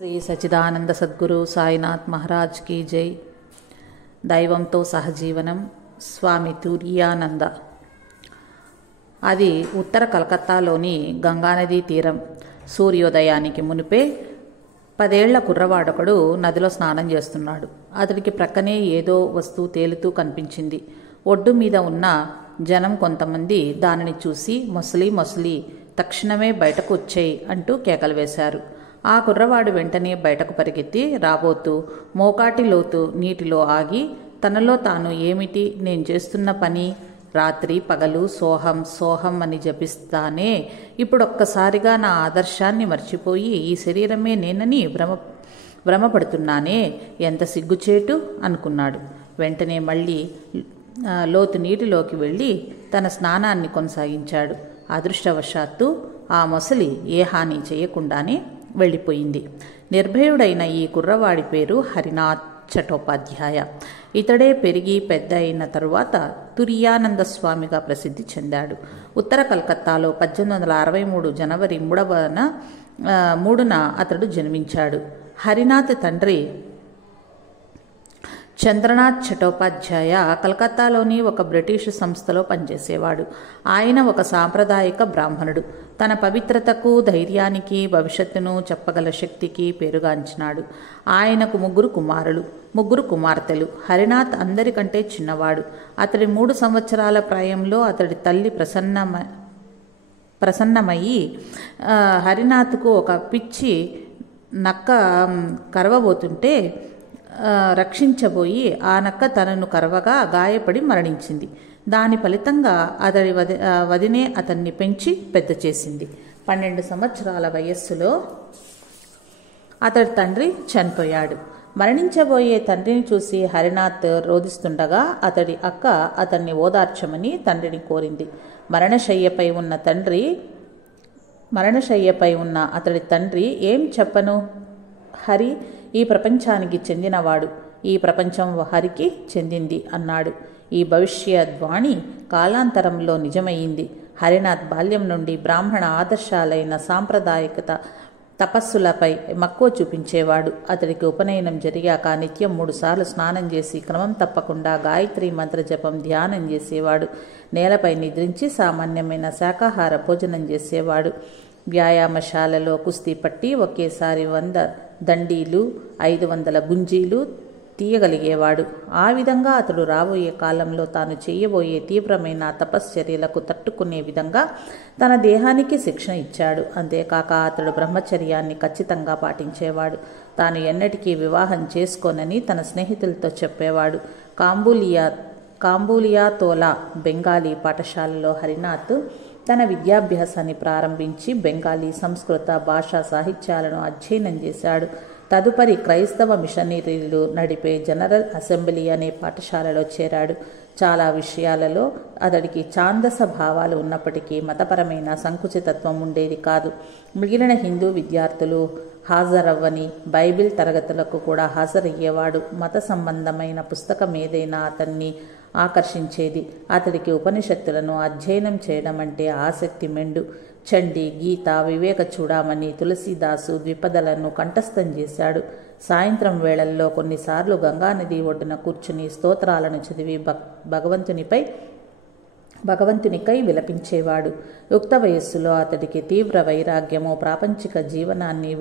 Shri Sachidananda Sadhguru Sainath Maharaj key జై. దైవంతో సహజీవనం. స్వామి తుర్యానంద. అది ఉత్తర కలకత్తాలోని గంగానదీ తీరం. సూర్యోదయానికి మునిపే 10 ఏళ్ల కుర్రవాడొకడు నదిలో స్నానం చేస్తున్నాడు. అతడికి ప్రక్కనే ఏదో వస్తువు తేలుతూ కనిపించింది. ఒడ్డు మీద ఉన్న జనం కొంతమంది దానిని చూసి మొసలి మొసలి తక్షణమే బయటకు వచ్చేయి అంటూ కేకలు వేశారు. ఆ కుర్రవాడు వెంటనే బయటకు పరిగెత్తి రాబోతూ మోకాటి లోతు నీటిలో ఆగి తనలో తాను ఏమిటి నేను చేస్తున్న పని, రాత్రి పగలు సోహం సోహం అని జపిస్తానే, ఇప్పుడొక్కసారిగా నా ఆదర్శాన్ని మర్చిపోయి ఈ శరీరమే నేనని భ్రమపడుతున్నానే, ఎంత సిగ్గుచేటు అనుకున్నాడు. వెంటనే మళ్ళీ లోతు నీటిలోకి వెళ్ళి తన స్నానాన్ని కొనసాగించాడు. అదృష్టవశాత్తు ఆ మొసలి ఏ హాని చేయకుండానే వెళ్ళిపోయింది. నిర్భయుడైన ఈ కుర్రవాడి పేరు హరినాథ్ చటోపాధ్యాయ. ఇతడే పెరిగి పెద్ద అయిన తరువాత తుర్యానంద స్వామిగా ప్రసిద్ధి చెందాడు. ఉత్తర కలకత్తాలో 1863 జనవరి 3న అతడు జన్మించాడు. హరినాథ్ తండ్రి చంద్రనాథ్ చటోపాధ్యాయ కలకత్తాలోని ఒక బ్రిటిష్ సంస్థలో పనిచేసేవాడు. ఆయన ఒక సాంప్రదాయిక బ్రాహ్మణుడు. తన పవిత్రతకు, ధైర్యానికి, భవిష్యత్తును చెప్పగల శక్తికి పేరుగాంచినాడు. ఆయనకు 3 కుమారులు, 3 కుమార్తెలు. హరినాథ్ అందరికంటే చిన్నవాడు. అతడి 3 సంవత్సరాల ప్రాయంలో అతడి తల్లి ప్రసన్నమయ్యి హరినాథ్కు ఒక పిచ్చి నక్క కరవబోతుంటే రక్షించబోయి ఆ నక్క తనను కరవగా గాయపడి మరణించింది. దాని ఫలితంగా అతడి వదినే అతన్ని పెంచి పెద్ద చేసింది. 12 సంవత్సరాల వయస్సులో అతడి తండ్రి చనిపోయాడు. మరణించబోయే తండ్రిని చూసి హరినాథ్ రోదిస్తుండగా అతడి అక్క అతన్ని ఓదార్చమని తండ్రిని కోరింది. మరణశయ్యపై ఉన్న అతడి తండ్రి ఏం చెప్పను, హరి ఈ ప్రపంచానికి చెందినవాడు, ఈ ప్రపంచం హరికి చెందింది అన్నాడు. ఈ భవిష్యద్వాణి కాలాంతరంలో నిజమయ్యింది. హరినాథ్ బాల్యం నుండి బ్రాహ్మణ ఆదర్శాలైన సాంప్రదాయికత, తపస్సులపై మక్కువ చూపించేవాడు. అతడికి ఉపనయనం జరిగాక నిత్యం 3 సార్లు స్నానం చేసి క్రమం తప్పకుండా గాయత్రి మంత్ర జపం, ధ్యానం చేసేవాడు. నేలపై నిద్రించి సామాన్యమైన శాకాహార భోజనం చేసేవాడు. వ్యాయామశాలలో కుస్తీ పట్టి ఒకేసారి 100 దండీలు, 500 గుంజీలు తీయగలిగేవాడు. ఆ విధంగా అతడు రాబోయే కాలంలో తాను చేయబోయే తీవ్రమైన తపశ్చర్యలకు తట్టుకునే విధంగా తన దేహానికి శిక్షణ ఇచ్చాడు. అంతేకాక అతడు బ్రహ్మచర్యాన్ని ఖచ్చితంగా పాటించేవాడు. తాను ఎన్నటికీ వివాహం చేసుకోనని తన స్నేహితులతో చెప్పేవాడు. కాంబూలియాతోలా బెంగాలీ పాఠశాలలో హరినాథ్ తన విద్యాభ్యాసాన్ని ప్రారంభించి బెంగాలీ, సంస్కృత, భాషా సాహిత్యాలను అధ్యయనం చేశాడు. తదుపరి క్రైస్తవ మిషనరీలు నడిపే జనరల్ అసెంబ్లీ అనే పాఠశాలలో చేరాడు. చాలా విషయాలలో అతడికి ఛాందస భావాలు ఉన్నప్పటికీ మతపరమైన సంకుచితత్వం ఉండేది కాదు. మిగిలిన హిందూ విద్యార్థులు హాజరవ్వని బైబిల్ తరగతులకు కూడా హాజరయ్యేవాడు. మత సంబంధమైన పుస్తకం ఏదైనా అతన్ని ఆకర్షించేది. అతడికి ఉపనిషత్తులను అధ్యయనం చేయడం అంటే ఆసక్తి మెండు. చండీ, గీత, వివేక చూడామణి, తులసీదాసు ద్విపదలను కంఠస్థం చేశాడు. సాయంత్రం వేళల్లో కొన్నిసార్లు గంగానది ఒడ్డున కూర్చుని స్తోత్రాలను చదివి భగవంతునికై విలపించేవాడు. యుక్త వయస్సులో అతడికి తీవ్ర వైరాగ్యము, ప్రాపంచిక జీవనాన్ని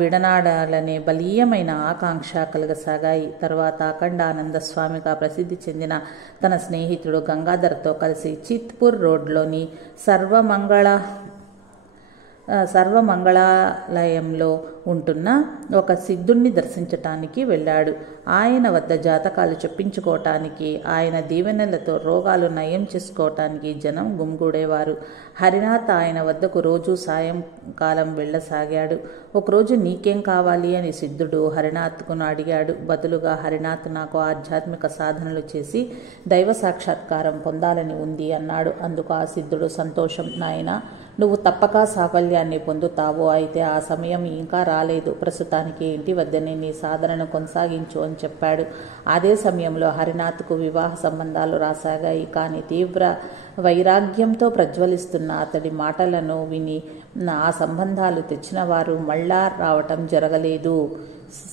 విడనాడాలనే బలీయమైన ఆకాంక్ష కలగసాగాయి. తర్వాత అఖండానంద స్వామిగా ప్రసిద్ధి చెందిన తన స్నేహితుడు గంగాధర్తో కలిసి చిత్పూర్ రోడ్లోని సర్వమంగళాలయంలో ఉంటున్న ఒక సిద్ధుణ్ణి దర్శించటానికి వెళ్ళాడు. ఆయన వద్ద జాతకాలు చెప్పించుకోవటానికి, ఆయన దీవెనలతో రోగాలు నయం చేసుకోవటానికి జనం గుమిగూడేవారు. హరినాథ్ ఆయన వద్దకు రోజు సాయంకాలం వెళ్ళసాగాడు. ఒకరోజు నీకేం కావాలి అని సిద్ధుడు హరినాథ్కు అడిగాడు. బదులుగా హరినాథ్ నాకు ఆధ్యాత్మిక సాధనలు చేసి దైవ సాక్షాత్కారం పొందాలని ఉంది అన్నాడు. అందుకు ఆ సిద్ధుడు సంతోషం నాయనా, నువ్వు తప్పక సాఫల్యాన్ని పొందుతావు. అయితే ఆ సమయం ఇంకా రాలేదు. ప్రస్తుతానికి ఇంటి వద్దనే నీ సాధనను కొనసాగించు అని చెప్పాడు. అదే సమయంలో హరినాథ్కు వివాహ సంబంధాలు రాసాగాయి. కానీ తీవ్ర వైరాగ్యంతో ప్రజ్వలిస్తున్న అతడి మాటలను విని ఆ సంబంధాలు తెచ్చిన వారు మళ్ళా రావటం జరగలేదు.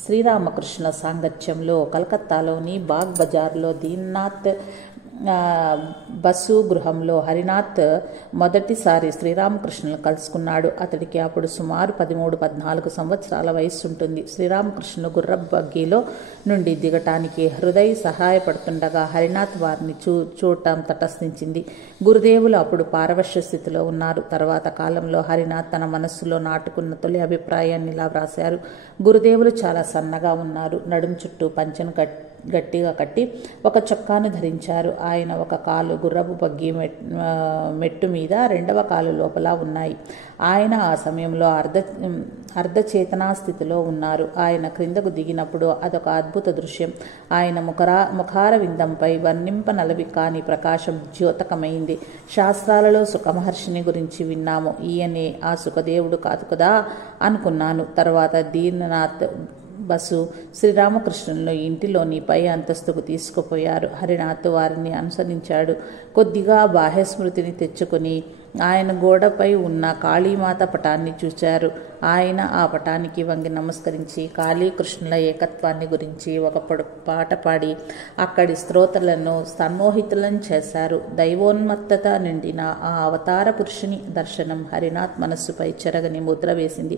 శ్రీరామకృష్ణ సాంగత్యంలో కలకత్తాలోని బాగ్ బజార్లో దీన్నాథ్ బస్సు గృహంలో హరినాథ్ మొదటిసారి శ్రీరామకృష్ణులను కలుసుకున్నాడు. అతడికి అప్పుడు సుమారు 13-14 సంవత్సరాల వయస్సు ఉంటుంది. శ్రీరామకృష్ణుడు గుర్రపు బగ్గీలో నుండి దిగటానికి హృదయ్ సహాయపడుతుండగా హరినాథ్ వారిని చూడటం తటస్థించింది. గురుదేవులు అప్పుడు పారవశ్య స్థితిలో ఉన్నారు. తర్వాత కాలంలో హరినాథ్ తన మనస్సులో నాటుకున్న తొలి అభిప్రాయాన్ని ఇలా వ్రాశారు. గురుదేవులు చాలా సన్నగా ఉన్నారు. నడుం చుట్టూ పంచెను గట్టిగా కట్టి ఒక చొక్కాను ధరించారు. ఆయన ఒక కాలు గుర్రపు బగ్గీ మెట్టు మీద, రెండవ కాలు లోపల ఉన్నాయి. ఆయన ఆ సమయంలో అర్ధచేతనా స్థితిలో ఉన్నారు. ఆయన క్రిందకు దిగినప్పుడు అదొక అద్భుత దృశ్యం. ఆయన ముఖార విందంపై వర్ణింపనలవి కాని ప్రకాశం ద్యోతకమైంది. శాస్త్రాలలో సుఖమహర్షిని గురించి విన్నాము. ఈయనే ఆ సుఖదేవుడు కాదు కదా అనుకున్నాను. తర్వాత దీననాథ్ బస్సు శ్రీరామకృష్ణులను ఇంటిలోని పై అంతస్తుకు తీసుకుపోయారు. హరినాథ్ వారిని అనుసరించాడు. కొద్దిగా బాహ్యస్మృతిని తెచ్చుకుని ఆయన గోడపై ఉన్న కాళీమాత పటాన్ని చూశారు. ఆయన ఆ పటానికి వంగి నమస్కరించి కాళీకృష్ణుల ఏకత్వాన్ని గురించి ఒక పాట పాడి అక్కడి శ్రోతలను సన్మోహితులను చేశారు. దైవోన్మత్తత నిండిన ఆ అవతార పురుషుని దర్శనం హరినాథ్ మనస్సుపై చెరగని ముద్ర వేసింది.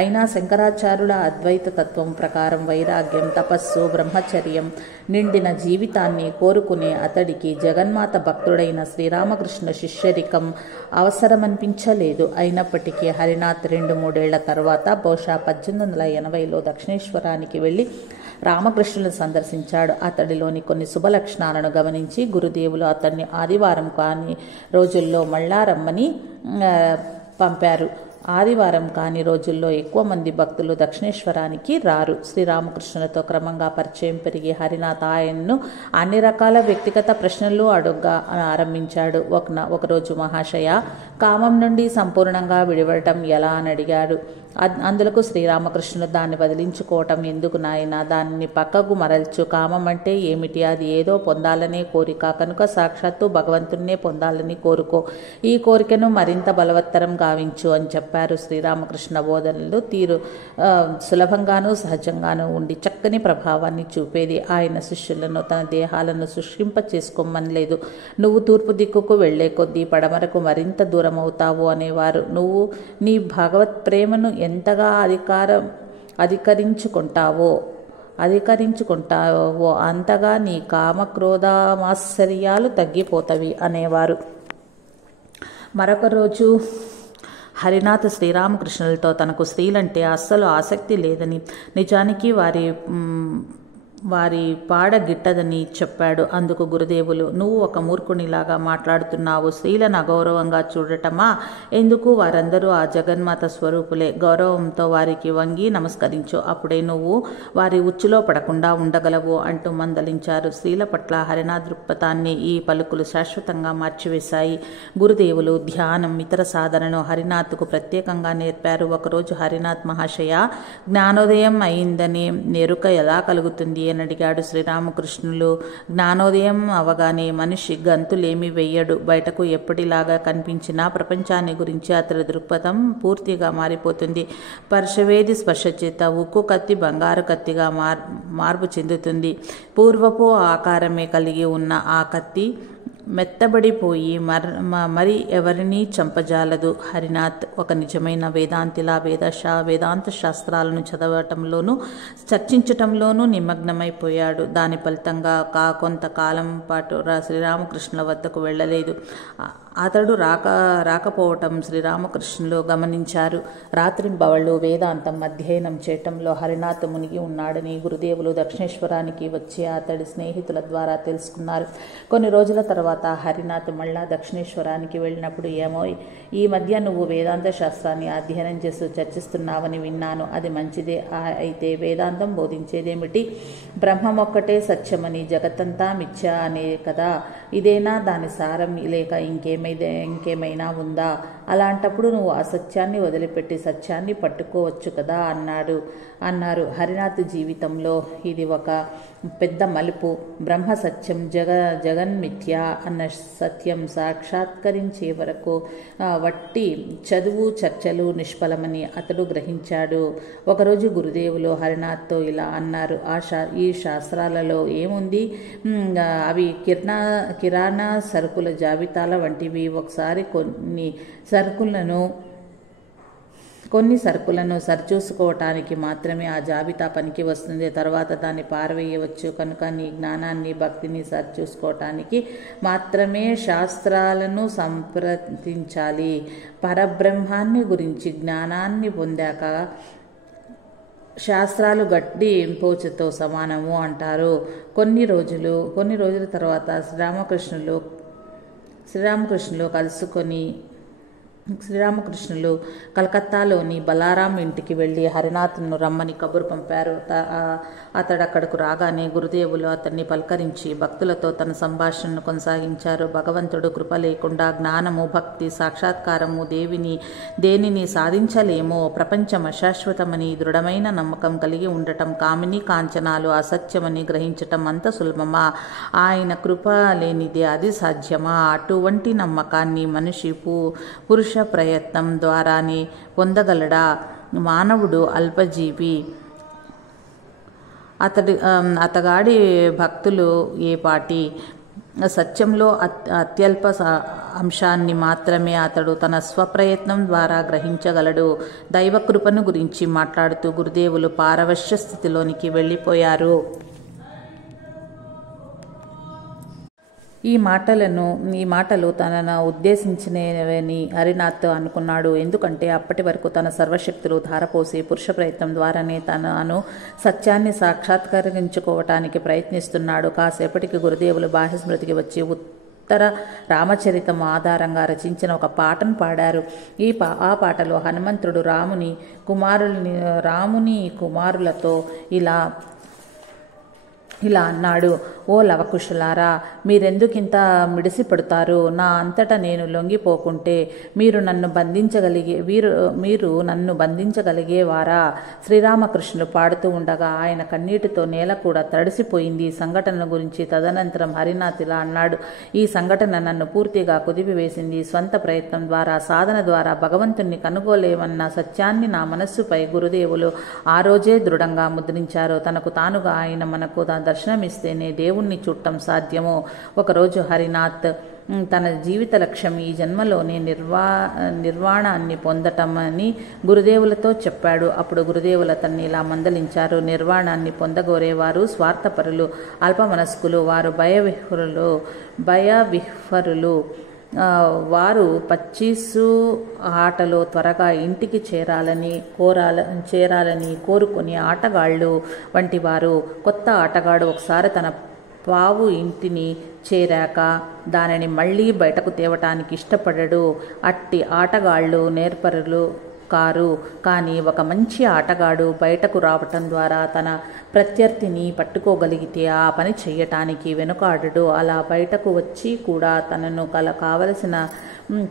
అయినా శంకరాచార్యుల అద్వైత తత్వం ప్రకారం వైరాగ్యం, తపస్సు, బ్రహ్మచర్యం నిండిన జీవితాన్ని కోరుకునే అతడికి జగన్మాత భక్తుడైన శ్రీరామకృష్ణ శిష్యరికం అవసరమనిపించలేదు. అయినప్పటికీ హరినాథ్ 2-3 ఏళ్ల తర్వాత బహుశా 1880లో దక్షిణేశ్వరానికి వెళ్ళి రామకృష్ణులను సందర్శించాడు. అతడిలోని కొన్ని శుభలక్షణాలను గమనించి గురుదేవులు అతన్ని ఆదివారం కాని రోజుల్లో మళ్ళా రమ్మని పంపారు. ఆదివారం కాని రోజుల్లో ఎక్కువ మంది భక్తులు దక్షిణేశ్వరానికి రారు. శ్రీరామకృష్ణులతో క్రమంగా పరిచయం పెరిగి హరినాథ్ ఆయన్ను అన్ని రకాల వ్యక్తిగత ప్రశ్నలు అడుగ్గా ఆరంభించాడు. ఒకరోజు మహాశయ, కామం నుండి సంపూర్ణంగా విడిపడటం ఎలా అని అడిగాడు. అందులకు శ్రీరామకృష్ణుడు, దాన్ని వదిలించుకోవటం ఎందుకు నాయనా, దానిని పక్కకు మరల్చు. కామం అంటే ఏమిటి? అది ఏదో పొందాలనే కోరిక కనుక సాక్షాత్తు భగవంతున్నే పొందాలని కోరుకో. ఈ కోరికను మరింత బలవత్తరం గావించు అని చెప్పారు. శ్రీరామకృష్ణ బోధనలు తీరు సులభంగానూ సహజంగానూ ఉండి చక్కని ప్రభావాన్ని చూపేది. ఆయన శిష్యులను తన దేహాలను శుష్కింప చేసుకోమనలేదు. నువ్వు తూర్పు దిక్కుకు వెళ్లే కొద్దీ పడమరకు మరింత దూరం అవుతావు అనేవారు. నువ్వు నీ భగవత్ ప్రేమను ఎంతగా అధికరించుకుంటావో అంతగా నీ కామక్రోధమాశ్చర్యాలు తగ్గిపోతవి అనేవారు. మరొక రోజు హరినాథ్ శ్రీరామకృష్ణులతో తనకు స్త్రీలంటే అస్సలు ఆసక్తి లేదని, నిజానికి వారి పాడ గిట్టదని చెప్పాడు. అందుకు గురుదేవులు, నువ్వు ఒక మూర్ఖునిలాగా మాట్లాడుతున్నావు. స్త్రీలను అగౌరవంగా చూడటమా? ఎందుకు? వారందరూ ఆ జగన్మాత స్వరూపులే. గౌరవంతో వారికి వంగి నమస్కరించు. అప్పుడే నువ్వు వారి ఉచ్చులో పడకుండా ఉండగలవు అంటూ మందలించారు. స్త్రీల పట్ల హరినాథ్ దృక్పథాన్ని ఈ పలుకులు శాశ్వతంగా మార్చివేశాయి. గురుదేవులు ధ్యానం, ఇతర సాధనను హరినాథ్కు ప్రత్యేకంగా నేర్పారు. ఒకరోజు హరినాథ్, మహాశయ, జ్ఞానోదయం అయిందని ఎరుక ఎలా కలుగుతుంది అని అడిగాడు. శ్రీరామకృష్ణులు, జ్ఞానోదయం అవగానే మనిషి గంతులేమి వెయ్యడు. బయటకు ఎప్పటిలాగా కనిపించినా ప్రపంచాన్ని గురించి అతడి దృక్పథం పూర్తిగా మారిపోతుంది. పరుషవేది స్పర్శ చేత ఉక్కు కత్తి బంగారు కత్తిగా మార్పు చెందుతుంది. పూర్వపు ఆకారమే కలిగి ఉన్న ఆ కత్తి మెత్తబడిపోయి మరి ఎవరినీ చంపజాలదు. హరినాథ్ ఒక నిజమైన వేదాంతిలా వేదాంత శాస్త్రాలను చదవటంలోనూ చర్చించటంలోనూ నిమగ్నమైపోయాడు. దాని ఫలితంగా కొంతకాలం పాటు శ్రీరామకృష్ణుల వద్దకు వెళ్ళలేదు. అతడు రాకపోవటం శ్రీరామకృష్ణులు గమనించారు. రాత్రింబవళ్ళు వేదాంతం అధ్యయనం చేయటంలో హరినాథ్ మునిగి ఉన్నాడని గురుదేవులు దక్షిణేశ్వరానికి వచ్చి అతడి స్నేహితుల ద్వారా తెలుసుకున్నారు. కొన్ని రోజుల తర్వాత హరినాథ్ మళ్ళా దక్షిణేశ్వరానికి వెళ్ళినప్పుడు, ఏమో ఈ మధ్య నువ్వు వేదాంత శాస్త్రాన్ని అధ్యయనం చేస్తూ చర్చిస్తున్నావని విన్నాను. అది మంచిదే. అయితే వేదాంతం బోధించేదేమిటి? బ్రహ్మం ఒక్కటే సత్యమని, జగత్తంతా మిథ్య అనే కదా. ఇదేనా దాని సారం, లేక ఇంకేమైనా ఇంకేమైనా ఉందా? అలాంటప్పుడు నువ్వు ఆ సత్యాన్ని వదిలిపెట్టి సత్యాన్ని పట్టుకోవచ్చు కదా అన్నారు. హరినాథ్ జీవితంలో ఇది ఒక పెద్ద మలుపు. బ్రహ్మ సత్యం, జగన్మిథ్య అన్న సత్యం సాక్షాత్కరించే వరకు వట్టి చదువు చర్చలు నిష్ఫలమని అతడు గ్రహించాడు. ఒకరోజు గురుదేవులు హరినాథ్తో ఇలా అన్నారు, ఈ శాస్త్రాలలో ఏముంది? అవి కిరాణా సరుకుల జాబితాల వంటివి. ఒకసారి కొన్ని సరుకులను సరిచూసుకోవటానికి మాత్రమే ఆ జాబితా పనికి వస్తుంది. తర్వాత దాన్ని పారవేయవచ్చు. కనుక నీ జ్ఞానాన్ని, భక్తిని సరిచూసుకోవటానికి మాత్రమే శాస్త్రాలను సంప్రదించాలి. పరబ్రహ్మాన్ని గురించి జ్ఞానాన్ని పొందాక శాస్త్రాలు గడ్డి పోచతో సమానము అంటారు. కొన్ని రోజుల తర్వాత శ్రీరామకృష్ణులు కలకత్తాలోని బలారాం ఇంటికి వెళ్ళి హరినాథ్ను రమ్మని కబురు పంపారు. అతడక్కడకు రాగానే గురుదేవులు అతన్ని పలకరించి భక్తులతో తన సంభాషణను కొనసాగించారు. భగవంతుడు కృప లేకుండా జ్ఞానము, భక్తి, సాక్షాత్కారము దేనిని సాధించలేమో. ప్రపంచం అశాశ్వతమని దృఢమైన నమ్మకం కలిగి ఉండటం, కామిని కాంచనాలు అసత్యమని గ్రహించటం అంత సులభమా? ఆయన కృప లేనిదే అది సాధ్యమా? అటువంటి నమ్మకాన్ని మనిషి పురుష ప్రయత్నం ద్వారానే పొందగలడా? మానవుడు అల్పజీవి. అతగాడి భక్తులు ఏపాటి? సత్యంలో అత్యల్ప అంశాన్ని మాత్రమే అతడు తన స్వప్రయత్నం ద్వారా గ్రహించగలడు. దైవకృపను గురించి మాట్లాడుతూ గురుదేవులు పారవశ్య స్థితిలోనికి వెళ్ళిపోయారు. ఈ మాటలు తనను ఉద్దేశించినవని హరినాథ్ అనుకున్నాడు. ఎందుకంటే అప్పటి వరకు తన సర్వశక్తులు ధారపోసి పురుష ప్రయత్నం ద్వారానే తనను సత్యాన్ని సాక్షాత్కరించుకోవటానికి ప్రయత్నిస్తున్నాడు. కాసేపటికి గురుదేవులు బాహ్య స్మృతికి వచ్చి ఉత్తర రామచరితం ఆధారంగా రచించిన ఒక పాటను పాడారు. ఆ పాటలో హనుమంతుడు రాముని కుమారులతో ఇలా అన్నాడు, ఓ లవకుశులారా, మీరెందుకింత మిడిసిపడతారు? నా అంతటా నేను లొంగిపోకుంటే మీరు నన్ను బంధించగలిగేవారా? శ్రీరామకృష్ణుడు పాడుతూ ఉండగా ఆయన కన్నీటితో నేల కూడా తడిసిపోయింది. సంఘటన గురించి తదనంతరం హరినాథ్ ఇలా అన్నాడు, ఈ సంఘటన నన్ను పూర్తిగా కుదిపివేసింది. స్వంత ప్రయత్నం ద్వారా, సాధన ద్వారా భగవంతుణ్ణి కనుగోలేమన్న సత్యాన్ని నా మనస్సుపై గురుదేవులు ఆ రోజే దృఢంగా ముద్రించారు. తనకు తానుగా ఆయన మనకు దర్శనమిస్తేనే దేవుణ్ణి చూడటం సాధ్యము. ఒకరోజు హరినాథ్ తన జీవిత లక్ష్యం ఈ జన్మలోనే నిర్వాణాన్ని పొందటమని గురుదేవులతో చెప్పాడు. అప్పుడు గురుదేవులు అతన్ని ఇలా మందలించారు, నిర్వాణాన్ని పొందగోరేవారు స్వార్థపరులు, అల్పమనస్కులు, వారు భయవిహ్వరులు. వారు 25 ఆటలో త్వరగా ఇంటికి చేరాలని కోరుకునే ఆటగాళ్ళు వంటి వారు. కొత్త ఆటగాడు ఒకసారి తన పావు ఇంటిని చేరాక దానిని మళ్ళీ బయటకు తేవటానికి ఇష్టపడడు. అట్టి ఆటగాళ్ళు నేర్పరులు కారు. కానీ ఒక మంచి ఆటగాడు బయటకు రావటం ద్వారా తన ప్రత్యర్థిని పట్టుకోగలిగితే ఆ పని చెయ్యటానికి వెనుకాడడు. అలా బయటకు వచ్చి కూడా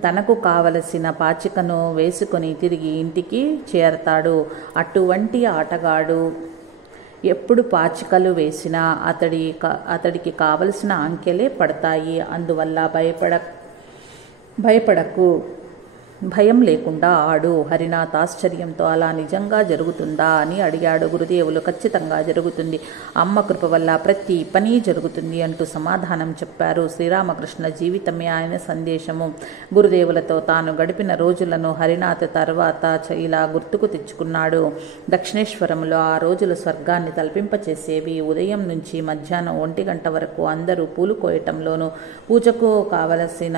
తనకు కావలసిన పాచికను వేసుకొని తిరిగి ఇంటికి చేరతాడు. అటువంటి ఆటగాడు ఎప్పుడు పాచికలు వేసినా అతడికి కావలసిన అంకెలే పడతాయి. అందువల్ల భయపడకు, భయం లేకుండా ఆడు. హరినాథ్ ఆశ్చర్యంతో అలా నిజంగా జరుగుతుందా అని అడిగాడు. గురుదేవులు ఖచ్చితంగా జరుగుతుంది, అమ్మ కృప వల్ల ప్రతి పని జరుగుతుంది అంటూ సమాధానం చెప్పారు. శ్రీరామకృష్ణ జీవితమే ఆయన సందేశము. గురుదేవులతో తాను గడిపిన రోజులను హరినాథ్ తర్వాత ఇలా గుర్తుకు తెచ్చుకున్నాడు. దక్షిణేశ్వరంలో ఆ రోజులు స్వర్గాన్ని తలపింపచేసేవి. ఉదయం నుంచి మధ్యాహ్నం 1 గంట వరకు అందరూ పూలు కోయటంలోనూ పూజకు కావలసిన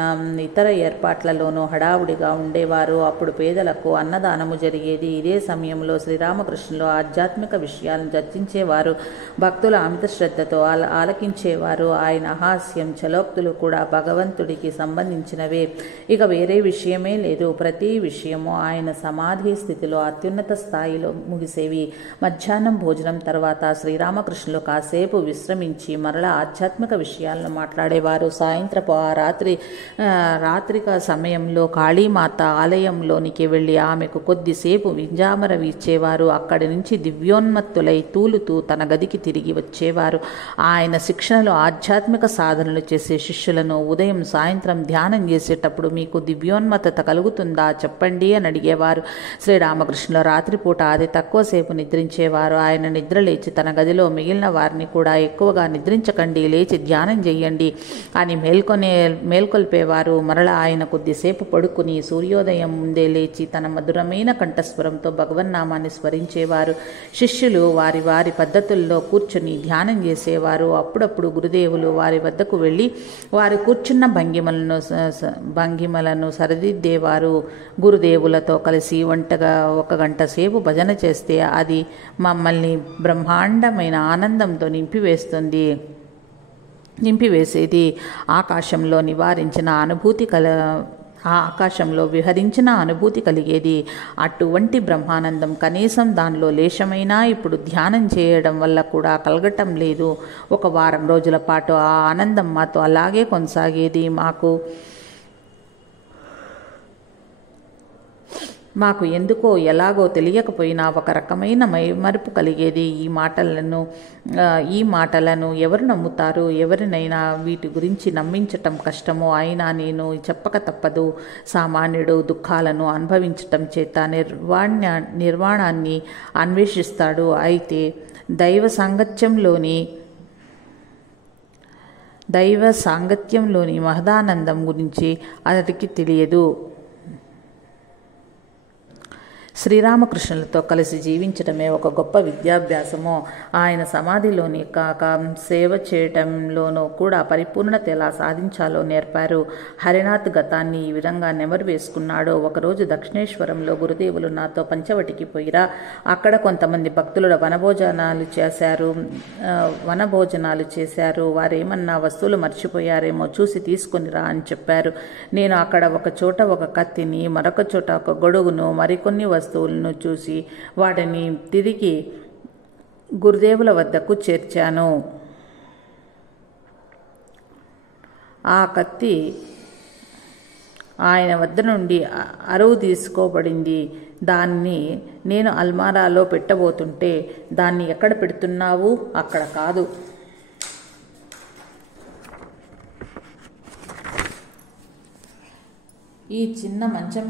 ఇతర ఏర్పాట్లలోనూ హడావుడిగా ఉండేవారు. అప్పుడు పేదలకు అన్నదానము జరిగేది. ఇదే సమయంలో శ్రీరామకృష్ణులు ఆధ్యాత్మిక విషయాలను చర్చించేవారు. భక్తుల అమిత శ్రద్ధతో ఆలకించేవారు. ఆయన హాస్యం చలోక్తులు కూడా భగవంతుడికి సంబంధించినవే, ఇక వేరే విషయమే లేదు. ప్రతి విషయము ఆయన సమాధి స్థితిలో అత్యున్నత స్థాయిలో ముగిసేవి. మధ్యాహ్నం భోజనం తర్వాత శ్రీరామకృష్ణులు కాసేపు విశ్రమించి మరలా ఆధ్యాత్మిక విషయాలను మాట్లాడేవారు. సాయంత్రపు ఆ రాత్రిక సమయంలో కాళీమాత ఆలయంలోనికి వెళ్ళి ఆమెకు కొద్దిసేపు వింజామరవి ఇచ్చేవారు. అక్కడి నుంచి దివ్యోన్మత్తులై తూలుతూ తన గదికి తిరిగి వచ్చేవారు. ఆయన శిక్షణలో ఆధ్యాత్మిక సాధనలు చేసే శిష్యులను ఉదయం సాయంత్రం ధ్యానం చేసేటప్పుడు మీకు దివ్యోన్మత్తత కలుగుతుందా చెప్పండి అని అడిగేవారు. శ్రీరామకృష్ణులు రాత్రిపూట అతి తక్కువసేపు నిద్రించేవారు. ఆయన నిద్ర లేచి తన గదిలో మిగిలిన వారిని కూడా ఎక్కువగా నిద్రించకండి, లేచి ధ్యానం చెయ్యండి అని మేల్కొల్పేవారు. మరలా ఆయన కొద్దిసేపు పడుకుని సూర్యోదయం ముందే లేచి తన మధురమైన కంఠస్వరంతో భగవన్నామాన్ని స్మరించేవారు. శిష్యులు వారి వారి పద్ధతుల్లో కూర్చుని ధ్యానం చేసేవారు. అప్పుడప్పుడు గురుదేవులు వారి వద్దకు వెళ్ళి వారు కూర్చున్న భంగిమలను సరిదిద్దేవారు. గురుదేవులతో కలిసి ఒక గంట సేపు భజన చేస్తే అది మమ్మల్ని బ్రహ్మాండమైన ఆనందంతో నింపివేసేది. ఆకాశంలో విహరించిన అనుభూతి కలిగేది. అటువంటి బ్రహ్మానందం కనీసం దానిలో లేశమైనా ఇప్పుడు ధ్యానం చేయడం వల్ల కూడా కలగటం లేదు. ఒక వారం రోజుల పాటు ఆ ఆనందం మాతో అలాగే కొనసాగేది. మాకు ఎందుకో ఎలాగో తెలియకపోయినా ఒక రకమైన మైమరుపు కలిగేది. ఈ మాటలను ఎవరు నమ్ముతారు? ఎవరినైనా వీటి గురించి నమ్మించటం కష్టమో, అయినా నేను చెప్పక తప్పదు. సామాన్యుడు దుఃఖాలను అనుభవించటం చేత నిర్వాణాన్ని అన్వేషిస్తాడు. అయితే దైవ సాంగత్యంలోని మహదానందం గురించి అతడికి తెలియదు. శ్రీరామకృష్ణులతో కలిసి జీవించడమే ఒక గొప్ప విద్యాభ్యాసమో, ఆయన సమాధిలోని కాక సేవ చేయటంలోనూ కూడా పరిపూర్ణత ఎలా సాధించాలో నేర్పారు. హరినాథ్ గతాన్ని ఈ విధంగా నెమరు వేసుకున్నాడు. ఒకరోజు దక్షిణేశ్వరంలో గురుదేవులు నాతో పంచవటికి పోయిరా, అక్కడ కొంతమంది భక్తులు వనభోజనాలు చేశారు. వారేమన్నా వస్తువులు మర్చిపోయారేమో చూసి తీసుకునిరా అని చెప్పారు. నేను అక్కడ ఒక చోట ఒక కత్తిని, మరొక చోట ఒక గొడుగును, మరికొన్ని వస్తువులను చూసి వాటిని తిరిగి గురుదేవుల వద్దకు చేర్చాను. ఆ కత్తి ఆయన వద్ద నుండి అరువు తీసుకోబడింది. దాన్ని నేను అల్మారాలో పెట్టబోతుంటే, దాన్ని ఎక్కడ పెడుతున్నావు? అక్కడ కాదు, ఈ చిన్న మంచం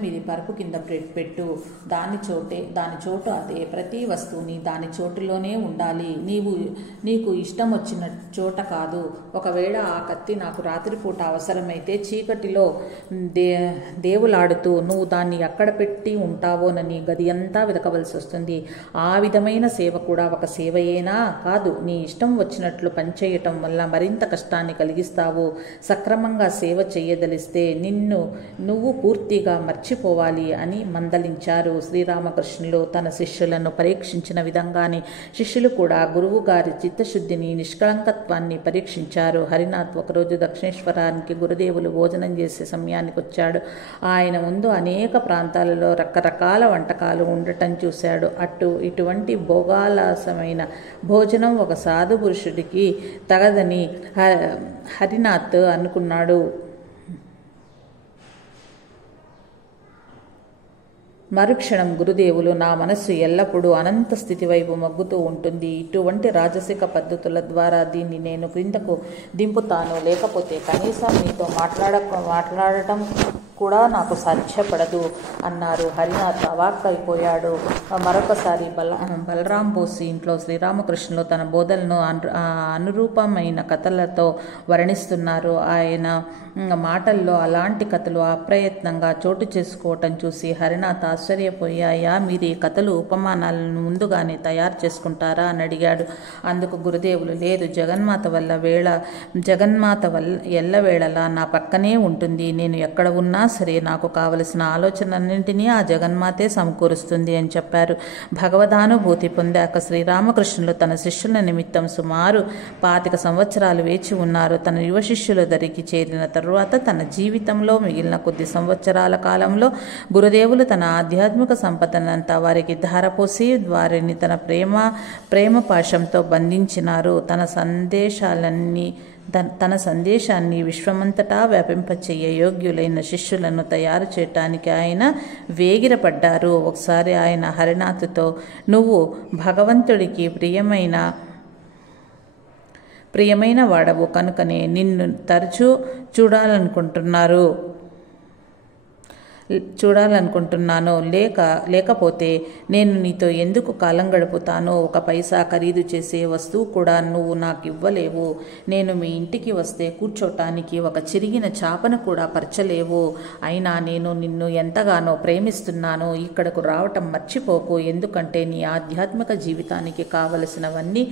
మీది పరుపు కింద పెట్టు. దాని చోటు అదే. ప్రతి వస్తువుని దాని చోటులోనే ఉండాలి. నీకు ఇష్టం వచ్చిన చోట కాదు. ఒకవేళ ఆ కత్తి నాకు రాత్రిపూట అవసరమైతే చీకటిలో దేవులాడుతూ నువ్వు దాన్ని ఎక్కడ పెట్టి ఉంటావోనని గది అంతా వెతకవలసి వస్తుంది. ఆ విధమైన సేవ కూడా ఒక సేవయేనా? కాదు. నీ ఇష్టం వచ్చినట్లు పనిచేయటం వల్ల మరింత కష్టాన్ని కలిగిస్తావు. సక్రమంగా సేవ చేయదలిస్తే నువ్వు పూర్తిగా మర్చిపోవాలి అని మందలించారు. శ్రీరామకృష్ణులు తన శిష్యులను పరీక్షించిన విధంగానే శిష్యులు కూడా గురువు గారి చిత్తశుద్ధిని, నిష్కళంకత్వాన్ని పరీక్షించారు. హరినాథ్ ఒకరోజు దక్షిణేశ్వరానికి గురుదేవులు భోజనం చేసే సమయానికి వచ్చాడు. ఆయన ముందు అనేక ప్రాంతాలలో రకరకాల వంటకాలు ఉండటం చూశాడు. ఇటువంటి భోగాలాసమైన భోజనం ఒక సాధు పురుషుడికి తగదని హరినాథ్ అనుకున్నాడు. మరుక్షణం గురుదేవులు, నా మనస్సు ఎల్లప్పుడూ అనంత స్థితి వైపు మగ్గుతూ ఉంటుంది. ఇటువంటి రాజసిక పద్ధతుల ద్వారా దీన్ని నేను క్రిందకు దింపుతాను. లేకపోతే కనీసం నీతో మాట్లాడటం కూడా నాకు సాధ్యపడదు అన్నారు. హరినాథ్ అవాక్కైపోయాడు. మరొకసారి బలరాం బోసి ఇంట్లో శ్రీరామకృష్ణులు తన బోధనను అనురూపమైన కథలతో వర్ణిస్తున్నారు. ఆయన మాటల్లో అలాంటి కథలు అప్రయత్నంగా చోటు చేసుకోవటం చూసి హరినాథ్ ఆశ్చర్యపోయాయా? మీరు ఈ కథలు ఉపమానాలను ముందుగానే తయారు చేసుకుంటారా అని అడిగాడు. అందుకు గురుదేవులు, లేదు, జగన్మాత ఎల్లవేళలా నా పక్కనే ఉంటుంది. నేను ఎక్కడ ఉన్నా సరే నాకు కావలసిన ఆలోచనలన్నింటినీ ఆ జగన్మాతే సమకూరుస్తుంది అని చెప్పారు. భగవదానుభూతి పొందాక శ్రీరామకృష్ణులు తన శిష్యుల నిమిత్తం సుమారు 25 సంవత్సరాలు వేచి ఉన్నారు. తన యువ శిష్యుల దరికి చేరిన తరువాత తన జీవితంలో మిగిలిన కొద్ది సంవత్సరాల కాలంలో గురుదేవులు తన ఆధ్యాత్మిక సంపదనంతా వారికి ధారపోసి వారిని తన ప్రేమ పాశంతో బంధించినారు. తన సందేశాన్ని విశ్వమంతటా వ్యాపింపచేయ యోగ్యులైన శిష్యులను తయారు చేయటానికి ఆయన వేగిరపడ్డారు. ఒకసారి ఆయన హరినాథ్తో, నువ్వు భగవంతుడికి ప్రియమైన వాడవు కనుకనే నిన్ను తరచూ చూడాలనుకుంటున్నాను, లేకపోతే నేను నీతో ఎందుకు కాలం గడుపుతాను? 1 పైసా ఖరీదు చేసే వస్తువు కూడా నువ్వు నాకు ఇవ్వలేవు. నేను మీ ఇంటికి వస్తే కూర్చోటానికి ఒక చిరిగిన చాపను కూడా పరచలేవు. అయినా నేను నిన్ను ఎంతగానో ప్రేమిస్తున్నాను. ఇక్కడకు రావటం మర్చిపోకు. ఎందుకంటే నీ ఆధ్యాత్మిక జీవితానికి కావలసినవన్నీ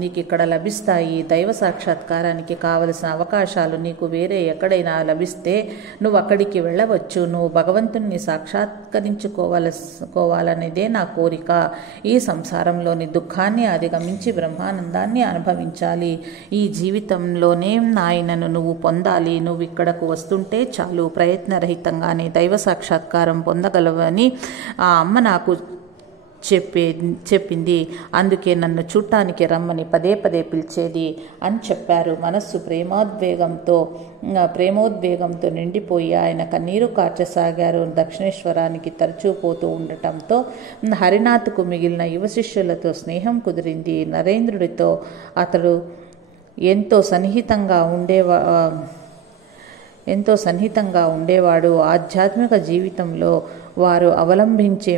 నీకు ఇక్కడ లభిస్తాయి. దైవ సాక్షాత్కారానికి కావలసిన అవకాశాలు నీకు వేరే ఎక్కడైనా లభిస్తే నువ్వు అక్కడికి వెళ్ళవచ్చు. నువ్వు భగవంతుణ్ణి సాక్షాత్కరించుకోవాలనేదే నా కోరిక. ఈ సంసారంలోని దుఃఖాన్ని అధిగమించి బ్రహ్మానందాన్ని అనుభవించాలి. ఈ జీవితంలోనే ఆయనను నువ్వు పొందాలి. నువ్వు ఇక్కడకు వస్తుంటే చాలు, ప్రయత్నరహితంగానే దైవ సాక్షాత్కారం పొందగలవని ఆ అమ్మ నాకు చెప్పింది. అందుకే నన్ను చూడటానికి రమ్మని పదే పిలిచేది అని చెప్పారు. మనస్సు ప్రేమోద్వేగంతో నిండిపోయి ఆయన కన్నీరు కార్చసాగారు. దక్షిణేశ్వరానికి తరచూ పోతూ ఉండటంతో హరినాథ్కు మిగిలిన యువ శిష్యులతో స్నేహం కుదిరింది. నరేంద్రుడితో అతడు ఎంతో సన్నిహితంగా ఉండేవాడు. ఆధ్యాత్మిక జీవితంలో వారు అవలంబించే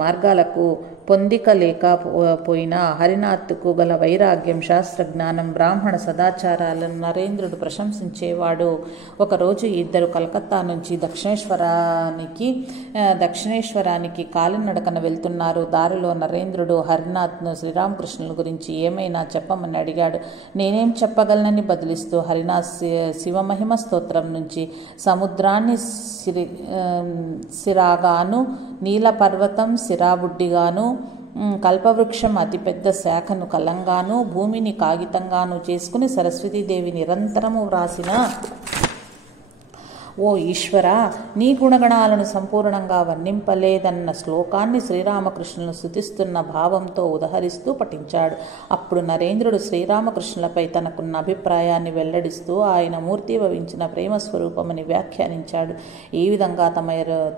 మార్గాలకు పొందిక లేకపోయినా హరినాథ్కు గల వైరాగ్యం, శాస్త్రజ్ఞానం, బ్రాహ్మణ సదాచారాలను నరేంద్రుడు ప్రశంసించేవాడు. ఒకరోజు ఇద్దరు కలకత్తా నుంచి దక్షిణేశ్వరానికి కాలినడకన వెళ్తున్నారు. దారిలో నరేంద్రుడు హరినాథ్ను శ్రీరామకృష్ణుల గురించి ఏమైనా చెప్పమని అడిగాడు. నేనేం చెప్పగలనని బదిలిస్తూ హరినాథ్ శివమహిమ స్తోత్రం నుంచి సముద్రాన్ని సిరాగాను, నీలపర్వతం సిరాబుడ్డిగాను, కల్పవృక్షం అతిపెద్ద శాఖను కలంగాను, భూమిని కాగితంగాను చేసుకుని సరస్వతీదేవి నిరంతరము వ్రాసిన ఓ ఈశ్వరా, నీ గుణగణాలను సంపూర్ణంగా వర్ణింపలేదన్న శ్లోకాన్ని శ్రీరామకృష్ణులను స్తుతిస్తున్న భావంతో ఉదహరిస్తూ పఠించాడు. అప్పుడు నరేంద్రుడు శ్రీరామకృష్ణులపై తనకున్న అభిప్రాయాన్ని వెల్లడిస్తూ ఆయన మూర్తిభవించిన ప్రేమ స్వరూపమని వ్యాఖ్యానించాడు. ఈ విధంగా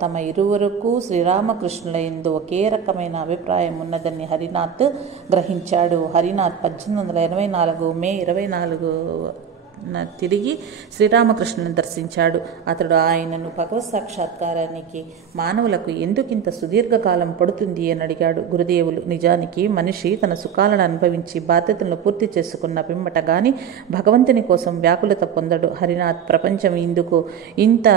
తమ ఇరువురకు శ్రీరామకృష్ణుల యందు ఒకే రకమైన అభిప్రాయం ఉన్నదని హరినాథ్ గ్రహించాడు. హరినాథ్ 1884 మే 24 తిరిగి శ్రీరామకృష్ణుని దర్శించాడు. అతడు ఆయనను భగవత్ సాక్షాత్కారానికి మానవులకు ఎందుకింత సుదీర్ఘకాలం పడుతుంది అని అడిగాడు. గురుదేవులు, నిజానికి మనిషి తన సుఖాలను అనుభవించి బాధ్యతలను పూర్తి చేసుకున్న పిమ్మట గాని భగవంతుని కోసం వ్యాకులత పొందడు. హరినాథ్, ప్రపంచం ఇందుకు ఇంత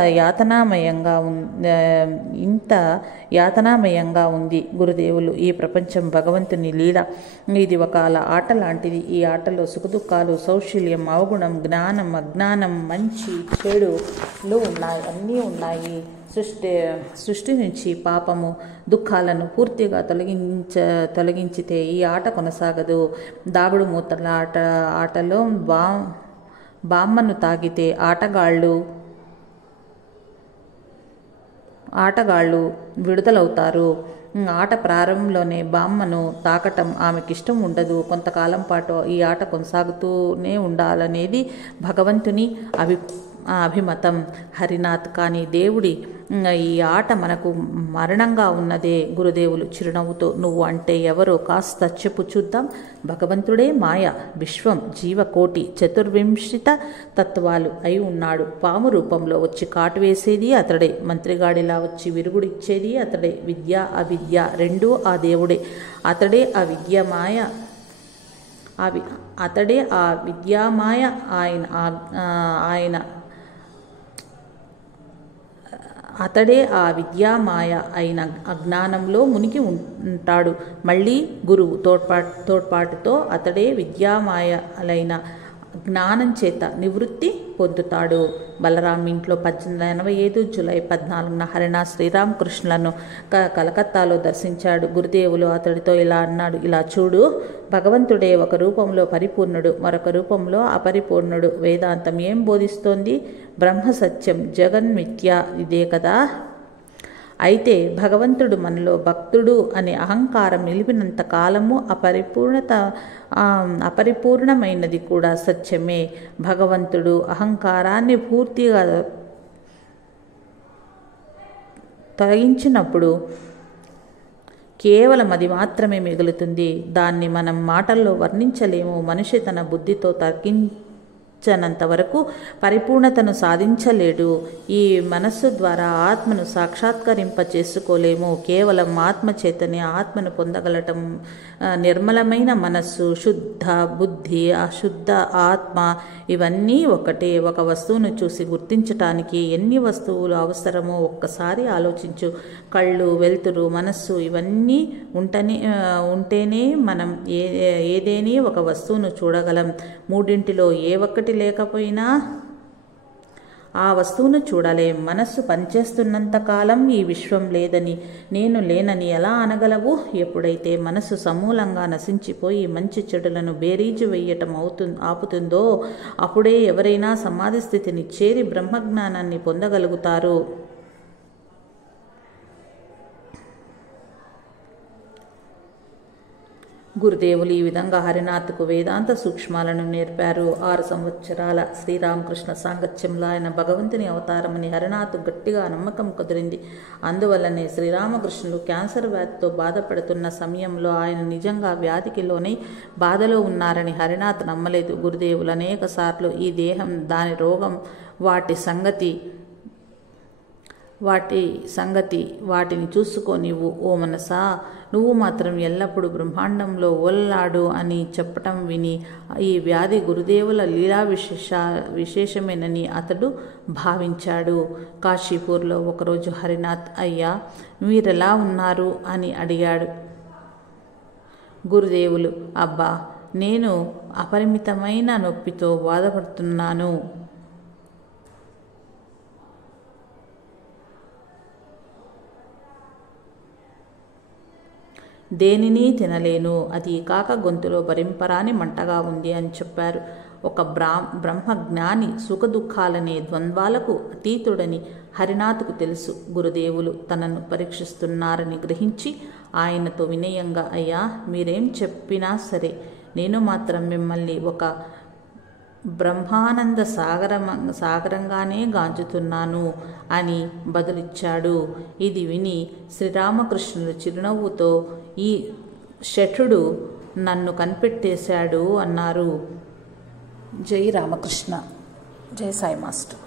యాతనామయంగా ఉంది. గురుదేవులు, ఈ ప్రపంచం భగవంతుని లీల. ఇది ఒక ఆట లాంటిది. ఈ ఆటలో సుఖదుఖాలు, సౌశల్యం, అవగుణం, జ్ఞానం, అజ్ఞానం, మంచి చెడులు ఉన్నాయి, అన్నీ ఉన్నాయి. సృష్టి నుంచి పాపము, దుఃఖాలను పూర్తిగా తొలగించితే ఈ ఆట కొనసాగదు. దాగుడు మూతల ఆటలో బామ్మను తాగితే ఆటగాళ్ళు విడుదలవుతారు. ఆట ప్రారంభంలోనే బామ్మను తాకటం ఆమెకిష్టం ఉండదు. కొంతకాలం పాటు ఈ ఆట కొనసాగుతూనే ఉండాలనేది భగవంతుని అభిమతం. హరినాథ్, కానీ దేవుడి ఈ ఆట మనకు మరణంగా ఉన్నదే. గురుదేవులు చిరునవ్వుతో, నువ్వు అంటే ఎవరో కాస్త చెప్పు చూద్దాం. భగవంతుడే మాయ, విశ్వం, జీవకోటి, 24 తత్వాలు అయి ఉన్నాడు. పాము రూపంలో వచ్చి కాటు వేసేది అతడే, మంత్రిగాడిలా వచ్చి విరుగుడిచ్చేది అతడే. విద్య అవిద్య రెండూ ఆ దేవుడే. అతడే ఆ విద్యమాయ అతడే ఆ విద్యామాయ అయిన అజ్ఞానంలో మునిగి ఉంటాడు. మళ్ళీ గురువు తోడ్పాటుతో అతడే విద్యామాయలైన జ్ఞానం చేత నివృత్తి పొందుతాడు. బలరాం ఇంట్లో 1885 జూలై 14న హరినాథ్ శ్రీరామకృష్ణులను కలకత్తాలో దర్శించాడు. గురుదేవులు అతడితో ఇలా అన్నాడు, ఇలా చూడు, భగవంతుడే ఒక రూపంలో పరిపూర్ణుడు, మరొక రూపంలో అపరిపూర్ణుడు. వేదాంతం ఏం బోధిస్తోంది? బ్రహ్మ సత్యం, జగన్మిథ్య, ఇదే కదా. అయితే భగవంతుడు మనలో భక్తుడు అనే అహంకారం నిలిపినంత కాలము అపరిపూర్ణమైనది కూడా సత్యమే. భగవంతుడు అహంకారాన్ని పూర్తిగా తొలగించినప్పుడు కేవలం అది మాత్రమే మిగులుతుంది. దాన్ని మనం మాటల్లో వర్ణించలేము. మనిషి తన బుద్ధితో తర్కించనంత వరకు పరిపూర్ణతను సాధించలేడు. ఈ మనస్సు ద్వారా ఆత్మను సాక్షాత్కరింప చేసుకోలేము. కేవలం ఆత్మ చేతనే ఆత్మను పొందగలటం. నిర్మలమైన మనస్సు, శుద్ధ బుద్ధి, అశుద్ధ ఆత్మ ఇవన్నీ ఒకటే. ఒక వస్తువును చూసి గుర్తించటానికి ఎన్ని వస్తువులు అవసరమో ఒక్కసారి ఆలోచించు. కళ్ళు, వెలుతురు, మనస్సు ఇవన్నీ ఉంటేనే మనం ఏదేని ఒక వస్తువును చూడగలం. మూడింటిలో ఏ ఒక్కటి లేకపోయినా ఆ వస్తువును చూడలేం. మనస్సు పనిచేస్తున్నంత కాలం ఈ విశ్వం లేదని, నేను లేనని ఎలా అనగలవు? ఎప్పుడైతే మనస్సు సమూలంగా నశించిపోయి మంచి చెడులను బేరీజు వేయటం ఆపుతుందో అప్పుడే ఎవరైనా సమాధి స్థితిని చేరి బ్రహ్మజ్ఞానాన్ని పొందగలుగుతారు. గురుదేవులు ఈ విధంగా హరినాథ్కు వేదాంత సూక్ష్మాలను నేర్పారు. 6 సంవత్సరాల శ్రీరామకృష్ణ సాంగత్యంలో ఆయన భగవంతుని అవతారమని హరినాథ్ గట్టిగా నమ్మకం కుదిరింది. అందువల్లనే శ్రీరామకృష్ణులు క్యాన్సర్ వ్యాధితో బాధపడుతున్న సమయంలో ఆయన నిజంగా వ్యాధికి లోనై బాధలో ఉన్నారని హరినాథ్ నమ్మలేదు. గురుదేవులు అనేక సార్లు ఈ దేహం, దాని రోగం, వాటిని చూసుకో నీవు, ఓ మనసా, నువ్వు మాత్రం ఎల్లప్పుడూ బ్రహ్మాండంలో ఓల్లాడు అని చెప్పటం విని ఈ వ్యాధి గురుదేవుల లీలా విశేషమేనని అతడు భావించాడు. కాశీపూర్లో ఒకరోజు హరినాథ్, అయ్యా మీరెలా ఉన్నారు అని అడిగాడు. గురుదేవులు, అబ్బా నేను అపరిమితమైన నొప్పితో బాధపడుతున్నాను. దేనిని తినలేను, అది కాక గొంతులో భరింపరాని మంటగా ఉంది అని చెప్పారు. ఒక బ్రహ్మజ్ఞాని సుఖదుఖాలనే ద్వంద్వాలకు అతీతుడని హరినాథ్కు తెలుసు. గురుదేవులు తనను పరీక్షిస్తున్నారని గ్రహించి ఆయనతో వినయంగా, అయ్యా మీరేం చెప్పినా సరే నేను మాత్రం మిమ్మల్ని ఒక బ్రహ్మానంద సాగరంగానే గాంచుతున్నాను అని బదులిచ్చాడు. ఇది విని శ్రీరామకృష్ణుడు చిరునవ్వుతో, ఈ శఠుడు నన్ను కనిపెట్టేశాడు అన్నారు. జై రామకృష్ణ. జై సాయి మాస్టర్.